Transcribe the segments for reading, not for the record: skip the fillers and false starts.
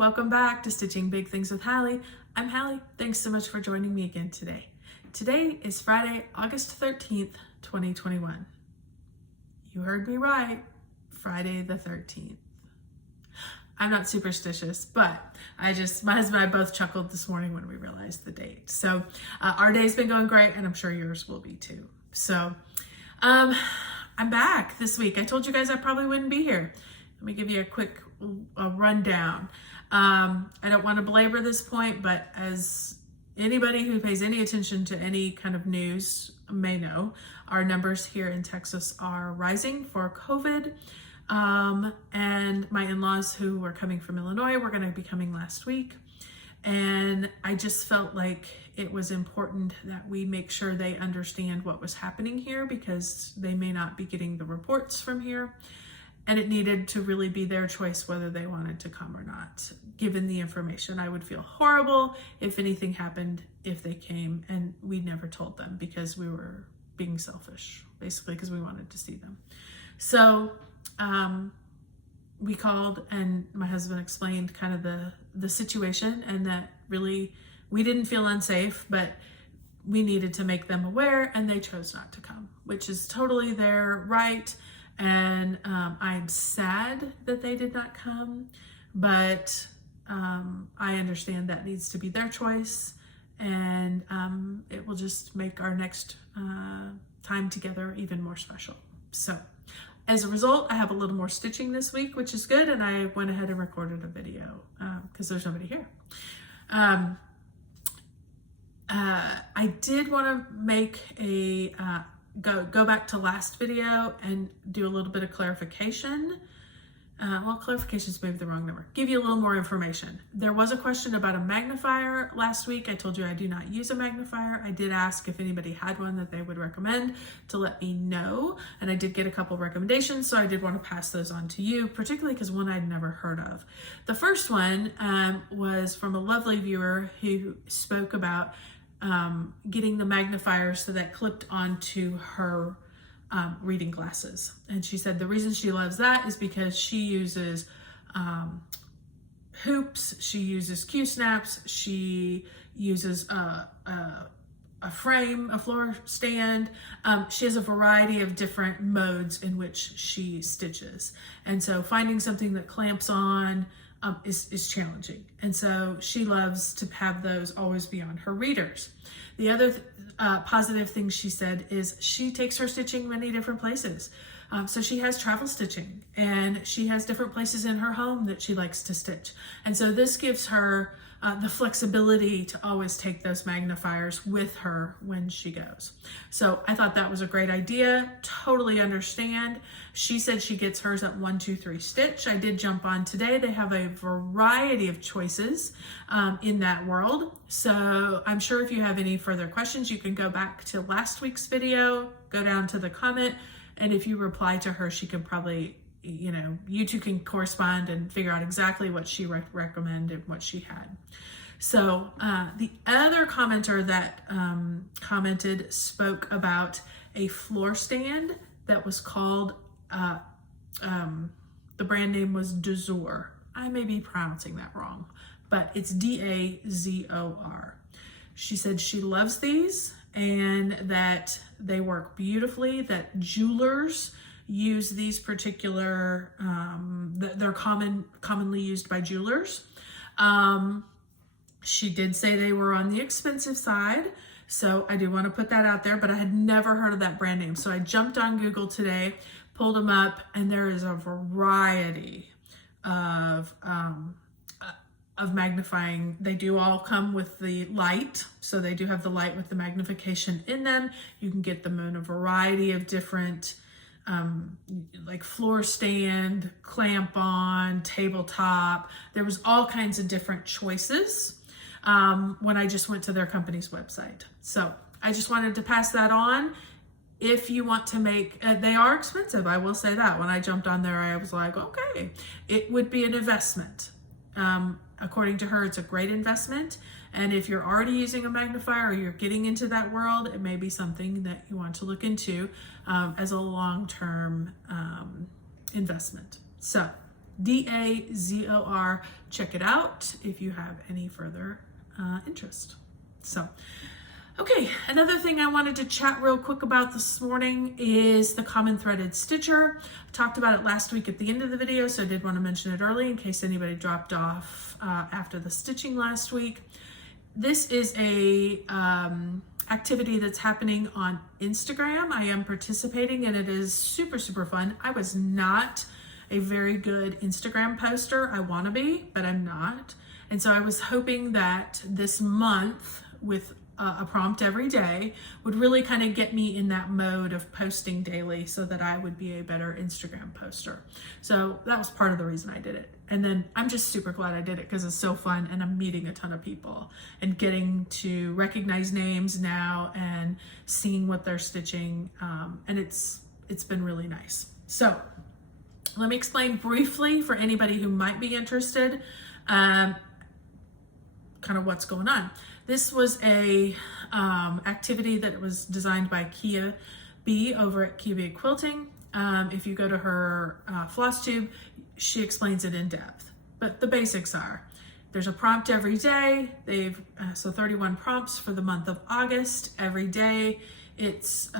welcome back to Stitching Big Things with Hallie. I'm Hallie. Thanks so much for joining me again today. Today is Friday, August 13th, 2021. You heard me right, Friday the 13th. I'm not superstitious, but my husband and I both chuckled this morning when we realized the date. So our day's been going great, and I'm sure yours will be too. So I'm back this week. I told you guys I probably wouldn't be here. Let me give you a quick rundown. I don't want to belabor this point, but as anybody who pays any attention to any kind of news may know, our numbers here in Texas are rising for COVID. And my in-laws who were coming from Illinois were going to be coming last week. And I just felt like it was important that we make sure they understand what was happening here, because they may not be getting the reports from here. And it needed to really be their choice whether they wanted to come or not, given the information. I would feel horrible if anything happened if they came and we never told them, because we were being selfish, basically, because we wanted to see them. So we called, and my husband explained kind of the situation, and that really we didn't feel unsafe, but we needed to make them aware, and they chose not to come, which is totally their right. And I'm sad that they did not come, but I understand that needs to be their choice, and it will just make our next time together even more special. So as a result, I have a little more stitching this week, which is good, and I went ahead and recorded a video because there's nobody here. I did want to make a go back to last video and do a little bit of clarification. Clarification is maybe the wrong number. Give you a little more information. There was a question about a magnifier last week. I told you I do not use a magnifier. I did ask if anybody had one that they would recommend to let me know, and I did get a couple recommendations, so I did want to pass those on to you, particularly because one I'd never heard of. The first one was from a lovely viewer who spoke about getting the magnifier so that clipped onto her reading glasses. And she said the reason she loves that is because she uses hoops, she uses Q-snaps, she uses a frame, a floor stand. She has a variety of different modes in which she stitches. And so finding something that clamps on is challenging. And so she loves to have those always be on her readers. The other positive thing she said is she takes her stitching many different places. So she has travel stitching, and she has different places in her home that she likes to stitch. And so this gives her the flexibility to always take those magnifiers with her when she goes. So I thought that was a great idea. Totally understand. She said she gets hers at 1, 2, 3 stitch. I did jump on today. They have a variety of choices in that world. So I'm sure if you have any further questions, you can go back to last week's video, go down to the comment, and if you reply to her, she can probably, you two can correspond and figure out exactly what she recommended, what she had. So the other commenter that commented spoke about a floor stand that was called, the brand name was Dazor. I may be pronouncing that wrong, but it's D-A-Z-O-R. She said she loves these and that they work beautifully, that jewelers use these particular, they're commonly used by jewelers. She did say they were on the expensive side, so I do want to put that out there, but I had never heard of that brand name. So I jumped on Google today, pulled them up, and there is a variety of magnifying. They do all come with the light, so they do have the light with the magnification in them. You can get them in a variety of different like floor stand, clamp on, tabletop. There was all kinds of different choices when I just went to their company's website. So I just wanted to pass that on. If you want to make, they are expensive, I will say that. When I jumped on there, I was like, okay, it would be an investment. According to her, it's a great investment. And if you're already using a magnifier or you're getting into that world, it may be something that you want to look into as a long-term investment. So D-A-Z-O-R. Check it out if you have any further interest. So, okay, another thing I wanted to chat real quick about this morning is the common threaded stitcher. I talked about it last week at the end of the video, so I did want to mention it early in case anybody dropped off after the stitching last week. This is a activity that's happening on Instagram. I am participating and it is super, super fun. I was not a very good Instagram poster. I want to be, but I'm not. And so I was hoping that this month with a prompt every day would really kind of get me in that mode of posting daily so that I would be a better Instagram poster. So that was part of the reason I did it. And then I'm just super glad I did it because it's so fun and I'm meeting a ton of people and getting to recognize names now and seeing what they're stitching. And it's been really nice. So let me explain briefly for anybody who might be interested, kind of what's going on. This was a activity that was designed by Kia B over at Kia B Quilting. If you go to her Floss tube, she explains it in depth. But the basics are, there's a prompt every day. They've so 31 prompts for the month of August. Every day, it's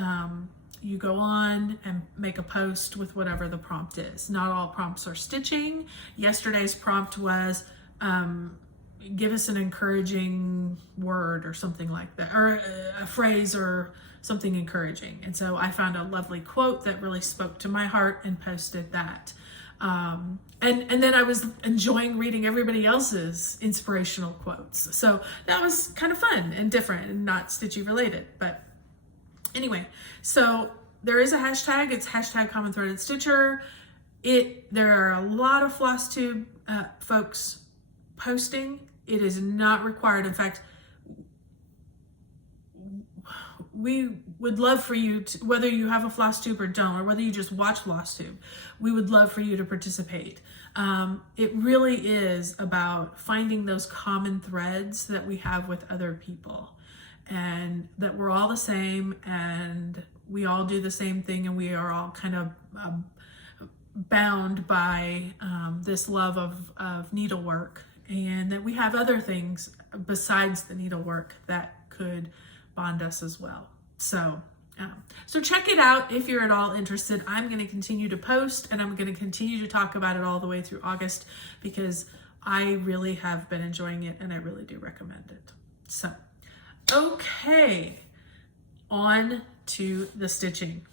you go on and make a post with whatever the prompt is. Not all prompts are stitching. Yesterday's prompt was give us an encouraging word or something like that, or a phrase or something encouraging. And so I found a lovely quote that really spoke to my heart and posted that. And then I was enjoying reading everybody else's inspirational quotes. So that was kind of fun and different and not stitchy related. But anyway, so there is a hashtag. It's hashtag common threaded stitcher. There are a lot of Floss tube folks posting. It is not required. In fact, we would love for you to, whether you have a Floss tube or don't, or whether you just watch Floss tube, we would love for you to participate. It really is about finding those common threads that we have with other people, and that we're all the same and we all do the same thing, and we are all kind of bound by this love of needlework, and that we have other things besides the needlework that could bond us as well. So check it out if you're at all interested. I'm going to continue to post, and I'm going to continue to talk about it all the way through August because I really have been enjoying it and I really do recommend it. So, okay, on to the stitching.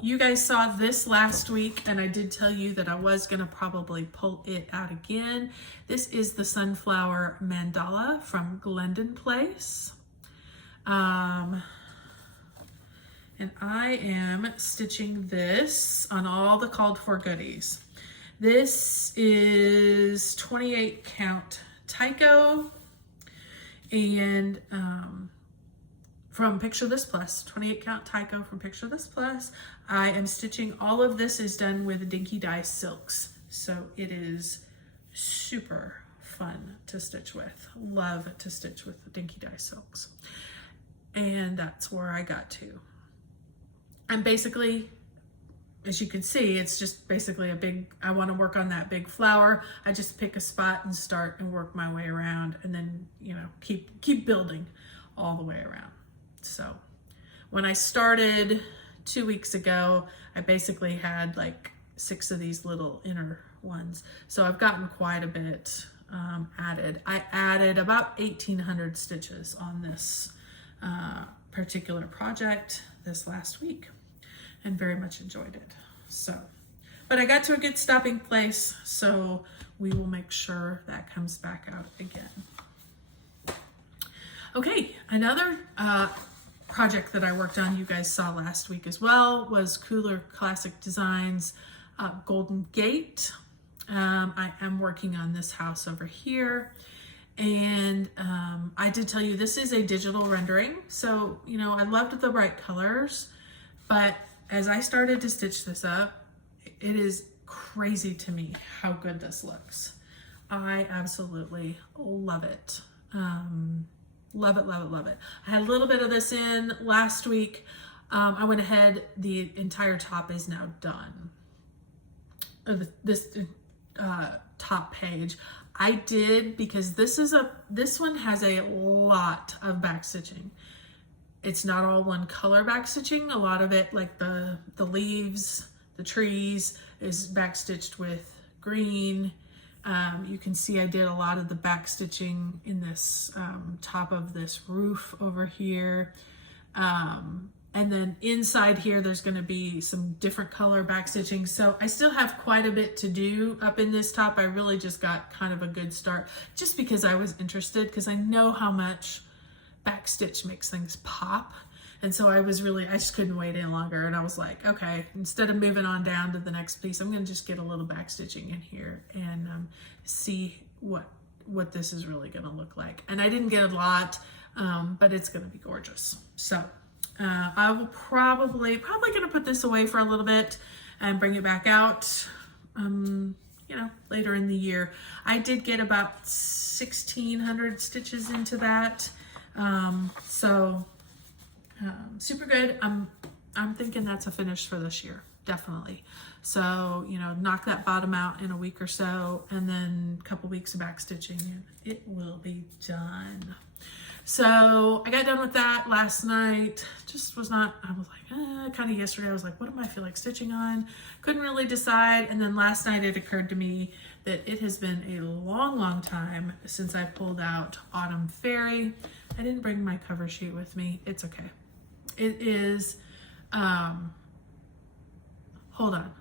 You guys saw this last week, and I did tell you that I was going to probably pull it out again. This is the Sunflower Mandala from Glendon Place. And I am stitching this on all the called for goodies. This is 28 count Tyco, and from Picture This Plus, 28 count Tyco from Picture This Plus. I am stitching, all of this is done with Dinky Dye silks. So it is super fun to stitch with. Love to stitch with Dinky Dye silks. And that's where I got to. I'm basically, as you can see, it's just basically a big, I want to work on that big flower. I just pick a spot and start and work my way around, and then, you know, keep building all the way around. So when I started 2 weeks ago, I basically had like 6 of these little inner ones. So I've gotten quite a bit added. I added about 1,800 stitches on this particular project this last week and very much enjoyed it. So, but I got to a good stopping place, so we will make sure that comes back out again. Okay, another project that I worked on, you guys saw last week as well, was Kooler Classic Designs Golden Gate. I am working on this house over here, and I did tell you this is a digital rendering, so you know I loved the bright colors, but as I started to stitch this up, it is crazy to me how good this looks. I absolutely love it. Love it, love it, love it. I had a little bit of this in last week. I went ahead, the entire top is now done. This top page. I did, because this one has a lot of back stitching. It's not all one color back stitching. A lot of it, like the leaves, the trees, is back stitched with green. You can see I did a lot of the back stitching in this top of this roof over here. And then inside here, there's going to be some different color back stitching. So I still have quite a bit to do up in this top. I really just got kind of a good start just because I was interested, because I know how much back stitch makes things pop. And so I just couldn't wait any longer. And I was like, okay, instead of moving on down to the next piece, I'm going to just get a little back stitching in here and see what this is really going to look like. And I didn't get a lot, but it's going to be gorgeous. So I will probably going to put this away for a little bit and bring it back out, later in the year. I did get about 1,600 stitches into that. Super good. I'm thinking that's a finish for this year, definitely. So, knock that bottom out in a week or so, and then a couple weeks of back stitching, and it will be done. So I got done with that last night. Kind of yesterday, I was like, what do I feel like stitching on? Couldn't really decide. And then last night it occurred to me that it has been a long, long time since I pulled out Autumn Fairy. I didn't bring my cover sheet with me. It's okay. It is, hold on.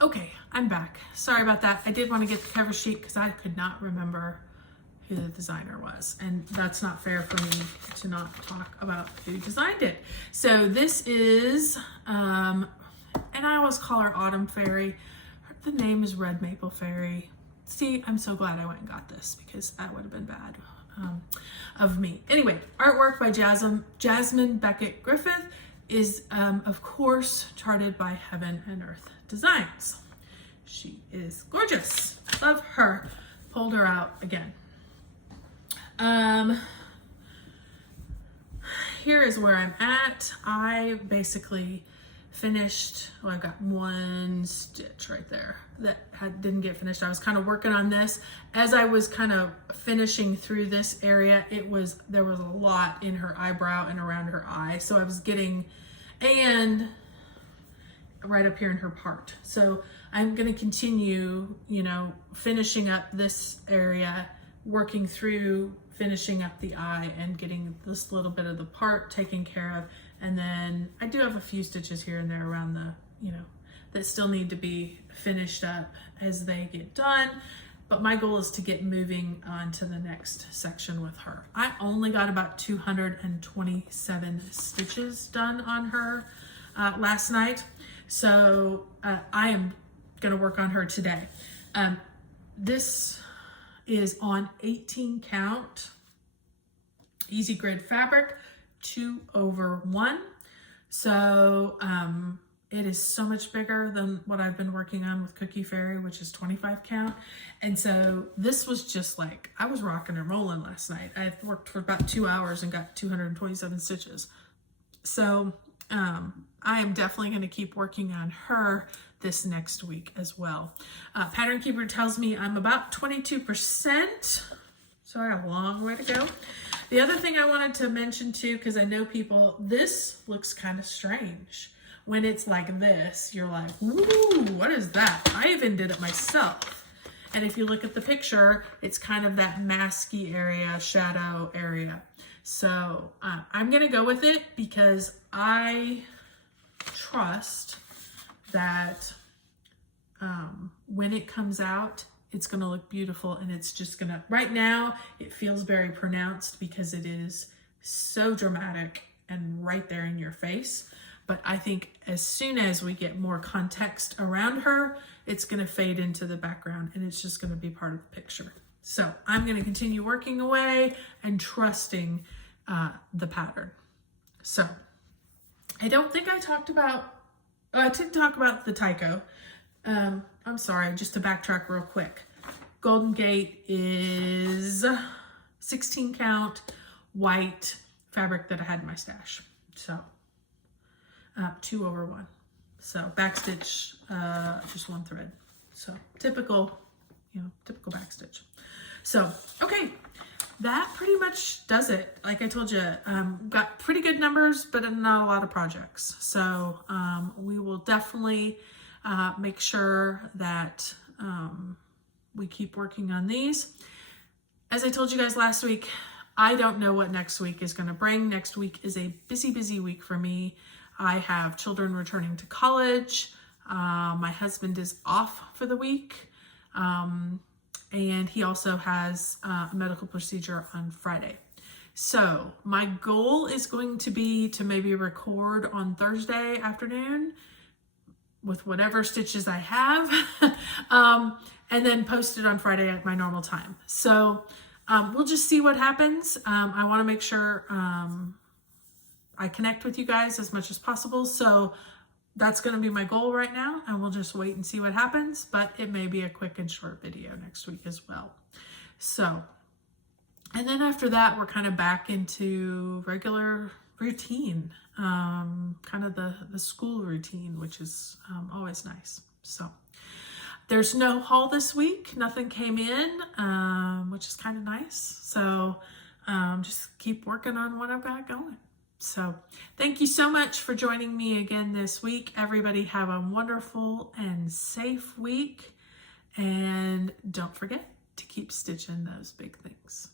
Okay, I'm back. Sorry about that. I did want to get the cover sheet because I could not remember who the designer was, and that's not fair for me to not talk about who designed it. So this is, and I always call her Autumn Fairy. The name is Red Maple Fairy. See, I'm so glad I went and got this, because that would have been bad of me. Anyway, artwork by Jasmine Beckett-Griffith is, of course, charted by Heaven and Earth Designs. She is gorgeous. Love her. Pulled her out again. Here is where I'm at. I basically finished, I got one stitch right there that didn't get finished. I was kind of working on this. As I was kind of finishing through this area, there was a lot in her eyebrow and around her eye. So I was getting, and right up here in her part. So I'm going to continue, finishing up this area, working through finishing up the eye and getting this little bit of the part taken care of. And then I do have a few stitches here and there around the, that still need to be finished up as they get done. But my goal is to get moving on to the next section with her. I only got about 227 stitches done on her last night. So I am gonna work on her today. This is on 18 count easy grid fabric, 2/1. So it is so much bigger than what I've been working on with Cookie Fairy, which is 25 count. And so this was just like, I was rocking and rolling last night. I worked for about 2 hours and got 227 stitches. So I am definitely going to keep working on her this next week as well. Pattern Keeper tells me I'm about 22%, so I have a long way to go. The other thing I wanted to mention too, because I know people, this looks kind of strange. When it's like this, you're like, ooh, what is that? I even did it myself. And if you look at the picture, it's kind of that masky area, shadow area. So I'm going to go with it because I trust that when it comes out, it's going to look beautiful, and it's just going to, right now, it feels very pronounced because it is so dramatic and right there in your face. But I think as soon as we get more context around her, it's going to fade into the background and it's just going to be part of the picture. So I'm going to continue working away and trusting the pattern. So I don't think I talked about, I didn't talk about the Tyco. I'm sorry, just to backtrack real quick. Golden Gate is 16 count white fabric that I had in my stash. So 2/1. So backstitch, just one thread. So typical, typical back stitch. So, okay, that pretty much does it. Like I told you, got pretty good numbers, but not a lot of projects. So we will definitely make sure that we keep working on these. As I told you guys last week, I don't know what next week is going to bring. Next week is a busy, busy week for me. I have children returning to college. My husband is off for the week. And he also has a medical procedure on Friday. So my goal is going to be to maybe record on Thursday afternoon with whatever stitches I have, and then post it on Friday at my normal time. So we'll just see what happens. I want to make sure I connect with you guys as much as possible. So that's going to be my goal right now, and we'll just wait and see what happens, but it may be a quick and short video next week as well. So, and then after that, we're kind of back into regular routine, kind of the school routine, which is always nice. So there's no haul this week. Nothing came in, which is kind of nice. So just keep working on what I've got going. So thank you so much for joining me again this week. Everybody have a wonderful and safe week. And don't forget to keep stitching those big things.